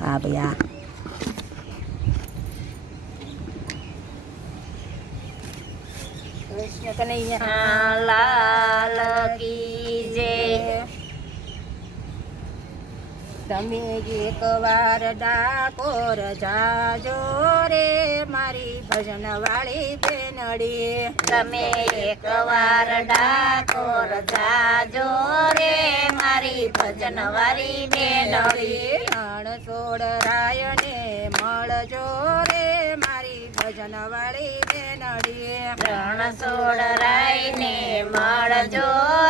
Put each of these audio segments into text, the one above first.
હા ભાઈ હા. કૃષ્ણ કનૈયા લાલ કી જય. તમે એક વાર ડાકોર જાજો રે મારી ભજન વાળી બેનડી. તમે એકવાર ડાકોર જાજો રે મારી ભજન વાળી બેનડી. રણ સોડરાયને મળજો રે મારી ભજન વાળી બેનડી. રણ સોડરાયને મળજો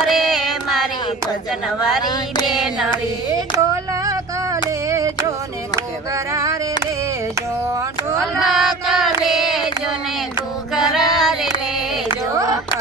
રે મારી ભજન વાળી બેનડી. ઢોલક લેજો ને ઘૂઘરા રે લેજો. ઢોલક લેજો ને ઘૂઘરા રે લેજો.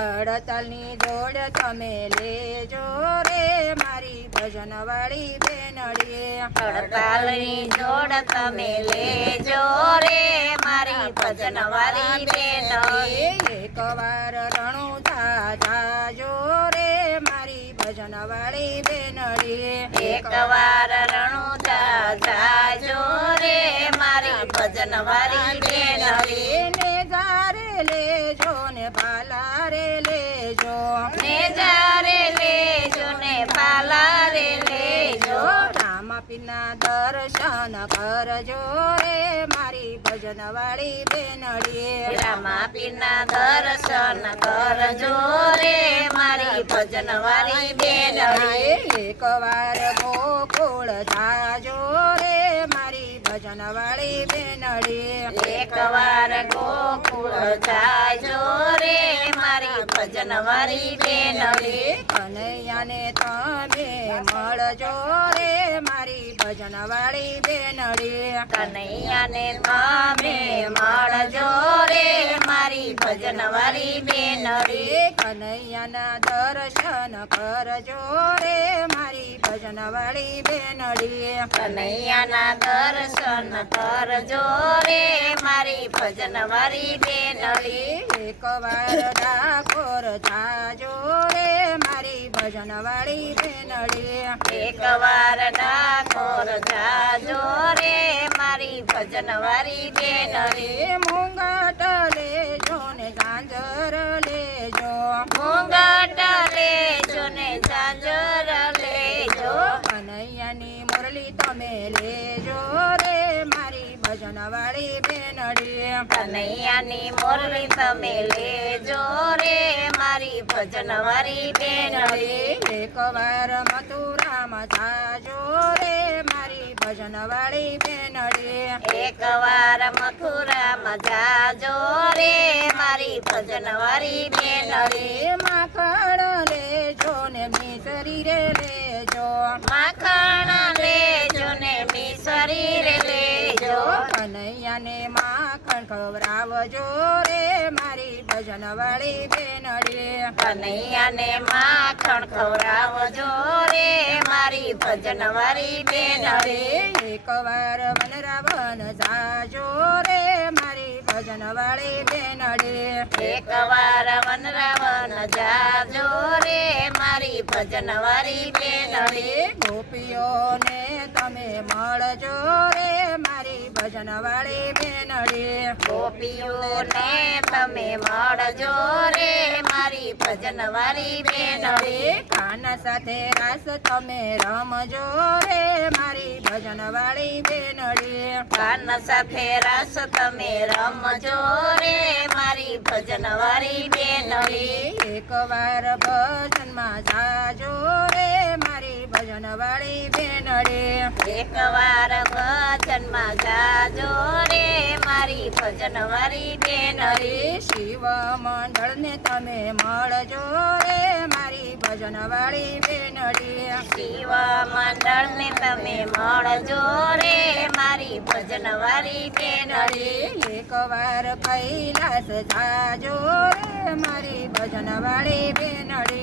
અડતાલની જોડ તમે લેજો રે મારી ભજન વાળી બેનડી. હડતાલની જોડ તમે લેજો રે મારી ભજન વાળી બેનડી. એક વાર રણુજા જાજો રે મારી ભજન વાળી બેનડી. એકવાર રણુજા જાજો રે મારી ભજન વાળી બેનડી. ને જારે લેજો ને ભાલા રે લેજો. ને જારે લેજો ને પાલા રે લેજો. રામાપીરના દર્શન કરજો રે મારી ભજન વાળી બેનડી. રામાપીરના દર્શન કરજો રે મારી ભજન વાળી બેનડી. એક વાર ગોકુળ જાજો રે મારી ભજન વાળી બેનડી. એકવાર ગોકુળ જાજો રે મારી ભજન વાળી બેનડી. કનૈયાને તમે મળજો રે મારી ભજન વાળી બેનડી. કનૈયાને તમે મળજો રે મારી ભજન વાળી બેનડી. કનૈયાના દર્શન કરજો રે મારી ભજન વાળી બેનડી. કનૈયાના દર્શન કરજો રે મારી ભજન વાળી બેનડી. એક વાર ડાકોર જાજો રે મારી ભજન વાળી બેનડી. એકવાર ડાકોર જાજો રે મારી ભજન વાળી બેનડી. મુંગટ લેજો ને ઝાંઝર લેજો. મુંગટ લેજો ને ઝાંઝર લેજો. કનૈયાની મુરલી તમે લેજો રે મારી ભજન વાળી બેનડી. કનૈયાની મુરલી તમે લેજો રે મારી ભજન વાળી બેનડી. એક વાર મથુરામાં જાજો રે મારી ભજન વાળી બેનડી. એકવાર મથુરામાં જાજો રે મારી ભજન વાળી બેનડી. માખણ લેજો ને મિસરી રે લેજો. માખણ લેજો ને મિસરી રે લેજો. કનૈયાને માખણ ખવડાવજો રે મારી ભજન વાળી બેનડી. કનૈયાને માખણ ખવડાવજો રે મારી ભજન વાળી બેનડી. એક વાર વનરાવન જાજો રે મારી ભજન વાળી બેનડી. એકવાર વનરાવન જાજો રે મારી ભજન વાળી બેનડી. ગોપીઓને તમે મળજો રે મારી ભજન વાળી બેનડી. ગોપીઓને તમે મળજો રે મારી ભજન વાળી બેનડી. કાન સાથે રાસ તમે રમજો રે મારી ભજન વાળી બેનડી. કાન સાથે રાસ તમે રમજો રે મારી ભજન વાળી બેનડી. એક વાર ભજનમાં જાજો રે મારી ભજન વાળી બેનડી. એકવાર ભજનમાં જાજો રે મારી ભજન વાળી બેનડી. શિવ મંડળને તમે મળજો રે મારી ભજન વાળી બેનડી. શિવ મંડળને તમે મળજો રે મારી ભજન વાળી બેનડી. એક વાર કૈલાસ જાજો રે મારી ભજન વાળી બેનડી.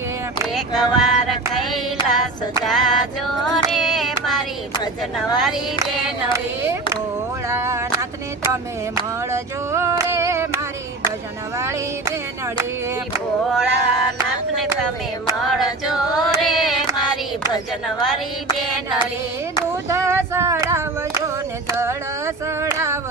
એકવાર કૈલાસ જાજો રે મારી ભજન વાળી બેનડી. ભોળાનાથને તમે મળજો રે મારી ભજન વાળી બેનડી. ભોળાનાથને તમે મળજો રે મારી ભજન વાળી બેનડી. દૂધ ચડાવ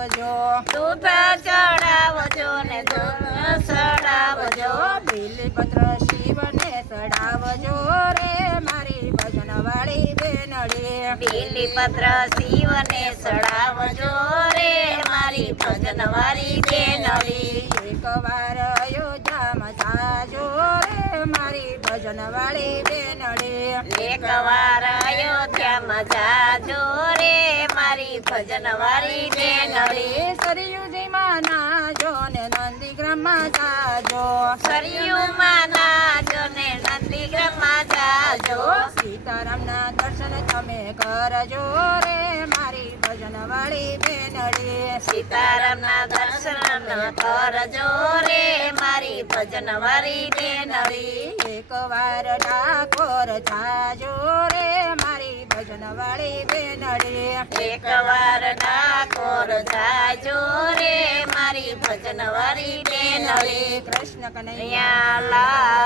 ચડાવજો દૂધ ચડાવજો ને દૂધ ચડાવજો બીલીપત્ર શિવને ચડાવજો રે મારી ભજન વાળી બેનડી બીલીપત્ર શિવને ચડાવજો રે મારી ભજનવાળી બેનડી એકવાર અયોધ્યામાં જાજો રે મારી ભજન વાળી બેનડી એકવાર અયોધ્યામાં જાજો રે મારી ભજનવાળી બેનડી સરયુજીમાં નાજો ને નંદીગ્રામમાં જાજો સરયુમાં નાજો ને નંદીગ્રામમાં જાજો સીતારામના દર્શન તમે કરજો રે મારી ભજન વાળી બેનડી સીતારામના દર્શન કરજો રે મારી ભજનવાળી બેનડી એકવાર ડાકોર જાજો રે મારી ભજન વાળી બેનડી એકવાર ડાકોર જાજો રે મારી ભજનવાળી બેનડી કૃષ્ણ કનૈયા કનૈયા લાલ